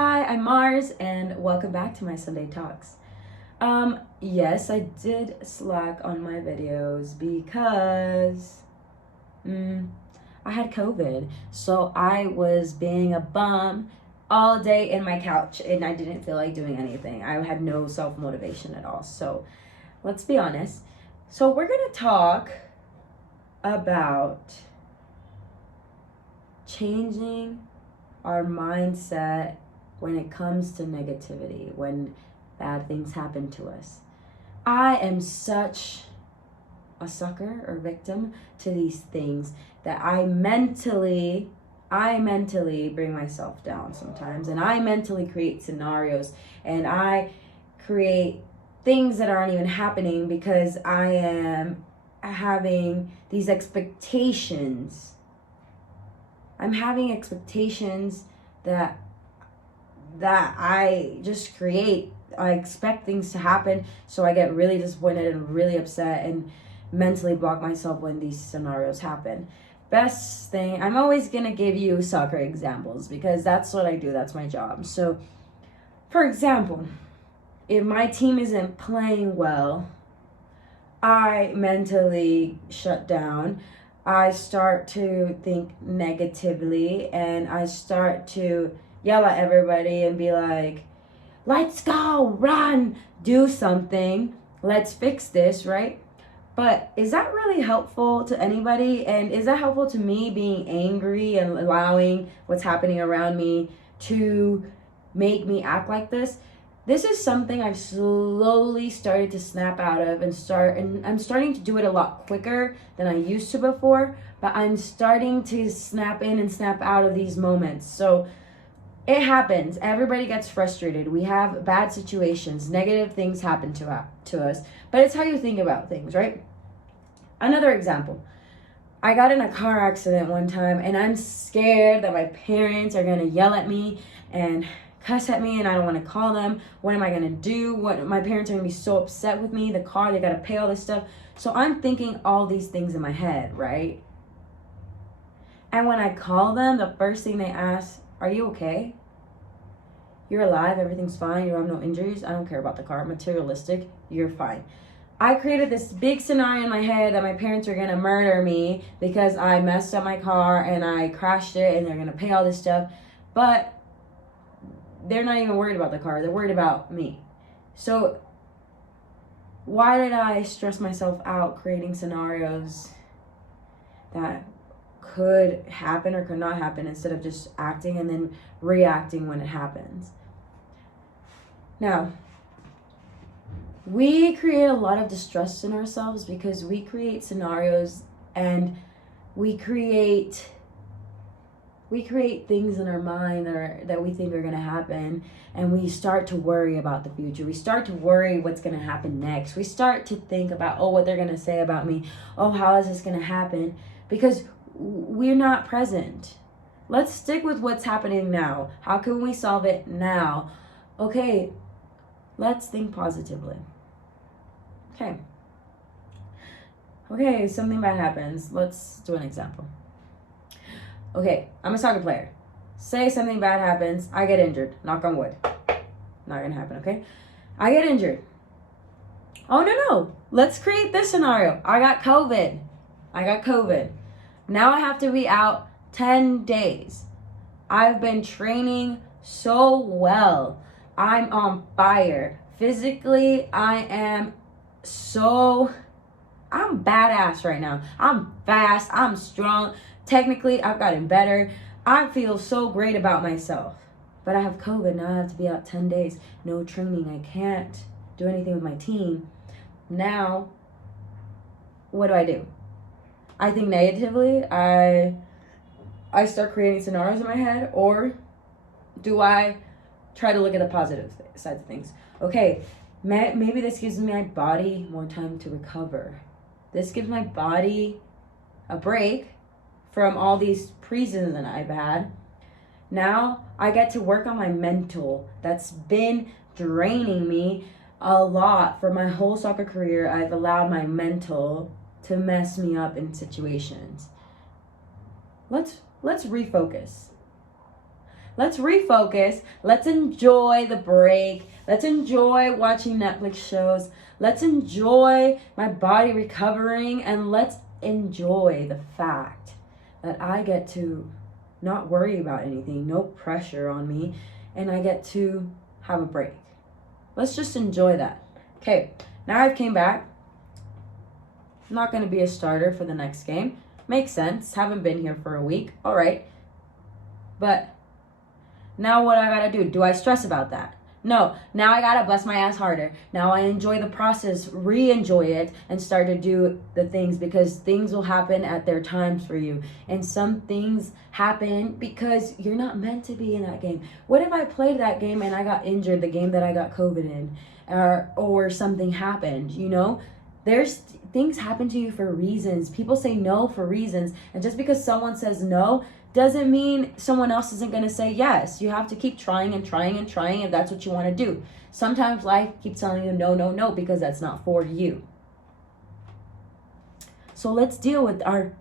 Hi, I'm Mars, and welcome back to my Sunday Talks. Yes, I did slack on my videos because I had COVID. So I was being a bum all day in my couch, and I didn't feel like doing anything. I had no self-motivation at all. So let's be honest. So we're going to talk about changing our mindset when it comes to negativity, when bad things happen to us. I am such a sucker or victim to these things that I mentally bring myself down sometimes, and I mentally create scenarios, and I create things that aren't even happening because I am having these expectations. I'm having expectations that I just create. I expect things to happen, so I get really disappointed and really upset and mentally block myself when these scenarios happen. Best thing, I'm always gonna give you soccer examples because that's what I do, that's my job. So, for example, if my team isn't playing well, I mentally shut down. I start to think negatively, and I start to yell at everybody and be like, let's go, run, do something, let's fix this, right? But is that really helpful to anybody? And is that helpful to me being angry and allowing what's happening around me to make me act like this? This is something I've slowly started to snap out of and I'm starting to do it a lot quicker than I used to before, but I'm starting to snap in and snap out of these moments. So it happens. Everybody gets frustrated. We have bad situations. Negative things happen to us. But it's how you think about things, right? Another example. I got in a car accident one time, and I'm scared that my parents are going to yell at me and cuss at me, and I don't want to call them. What am I going to do? My parents are going to be so upset with me. The car, they got to pay all this stuff. So I'm thinking all these things in my head, right? And when I call them, the first thing they ask, are you okay? You're alive, everything's fine, you have no injuries, I don't care about the car, materialistic, you're fine. I created this big scenario in my head that my parents are gonna murder me because I messed up my car and I crashed it and they're gonna pay all this stuff, but they're not even worried about the car, they're worried about me. So why did I stress myself out creating scenarios that could happen or could not happen instead of just acting and then reacting when it happens? Now, we create a lot of distress in ourselves because we create scenarios and we create things in our mind that we think are going to happen, and we start to worry about the future. We start to worry what's going to happen next. We start to think about, what they're going to say about me. How is this going to happen? Because we're not present. Let's stick with what's happening now. How can we solve it now? Okay, let's think positively. Okay, something bad happens. Let's do an example. Okay, I'm a soccer player. Say something bad happens. I get injured. Knock on wood. Not gonna happen, okay? I get injured. Oh, no. Let's create this scenario. I got COVID. Now I have to be out 10 days. I've been training so well. I'm on fire. Physically, I'm badass right now. I'm fast. I'm strong. Technically, I've gotten better. I feel so great about myself. But I have COVID. Now I have to be out 10 days. No training. I can't do anything with my team. Now, what do? I think negatively. I start creating scenarios in my head, or do I try to look at the positive side of things? Okay, maybe this gives my body more time to recover. This gives my body a break from all these pre-seasons that I've had. Now I get to work on my mental. That's been draining me a lot for my whole soccer career. I've allowed my mental to mess me up in situations. Let's refocus. let's refocus. Let's enjoy the break. Let's enjoy watching Netflix shows. Let's enjoy my body recovering, and let's enjoy the fact that I get to not worry about anything, no pressure on me, and I get to have a break. Let's just enjoy that. Okay, now I've came back. I'm not going to be a starter for the next game. Makes sense. Haven't been here for a week. All right. But now what I got to do? Do I stress about that? No. Now I got to bust my ass harder. Now I enjoy the process, re-enjoy it, and start to do the things, because things will happen at their times for you. And some things happen because you're not meant to be in that game. What if I played that game and I got injured, the game that I got COVID in, or something happened, you know? There's things happen to you for reasons. People say no for reasons. And just because someone says no doesn't mean someone else isn't going to say yes. You have to keep trying and trying and trying if that's what you want to do. Sometimes life keeps telling you no, no, no, because that's not for you. So let's deal with our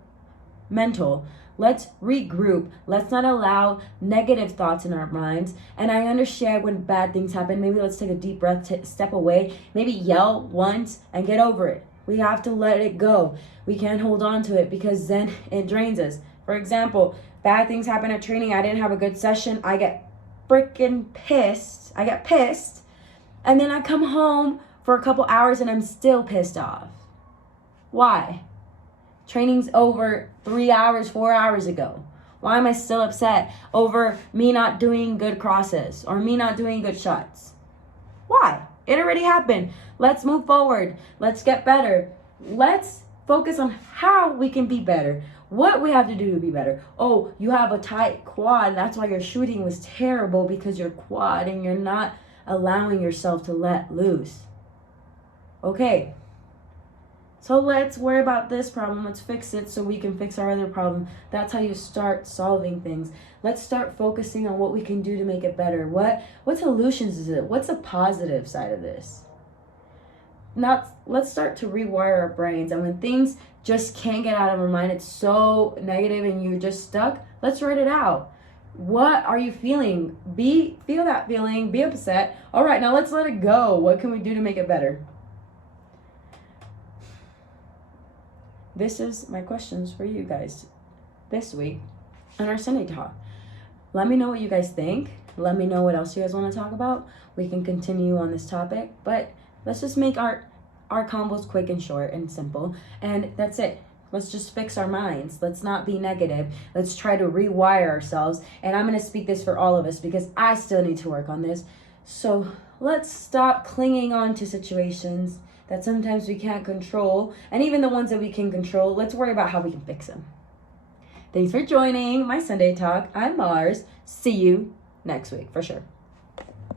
mental. Let's regroup. Let's not allow negative thoughts in our minds. And I understand when bad things happen, maybe let's take a deep breath, step away, maybe yell once and get over it. We have to let it go. We can't hold on to it, because then it drains us. For example, bad things happen at training. I didn't have a good session. I get freaking pissed. I get pissed. And then I come home for a couple hours and I'm still pissed off. Why? Training's over 3 hours, 4 hours ago. Why am I still upset over me not doing good crosses or me not doing good shots? Why? It already happened. Let's move forward. Let's get better. Let's focus on how we can be better. What we have to do to be better. Oh, you have a tight quad. That's why your shooting was terrible, because you're quad and you're not allowing yourself to let loose. Okay. So let's worry about this problem. Let's fix it so we can fix our other problem. That's how you start solving things. Let's start focusing on what we can do to make it better. What solutions is it? What's the positive side of this? Let's start to rewire our brains. And when things just can't get out of our mind, it's so negative and you're just stuck, let's write it out. What are you feeling? Feel that feeling. Be upset. All right, now let's let it go. What can we do to make it better? This is my questions for you guys this week on our Sunday talk. Let me know what you guys think. Let me know what else you guys want to talk about. We can continue on this topic, but let's just make our combos quick and short and simple. And that's it. Let's just fix our minds. Let's not be negative. Let's try to rewire ourselves. And I'm going to speak this for all of us, because I still need to work on this. So let's stop clinging on to situations that sometimes we can't control. And even the ones that we can control, let's worry about how we can fix them. Thanks for joining my Sunday talk. I'm Mars. See you next week for sure.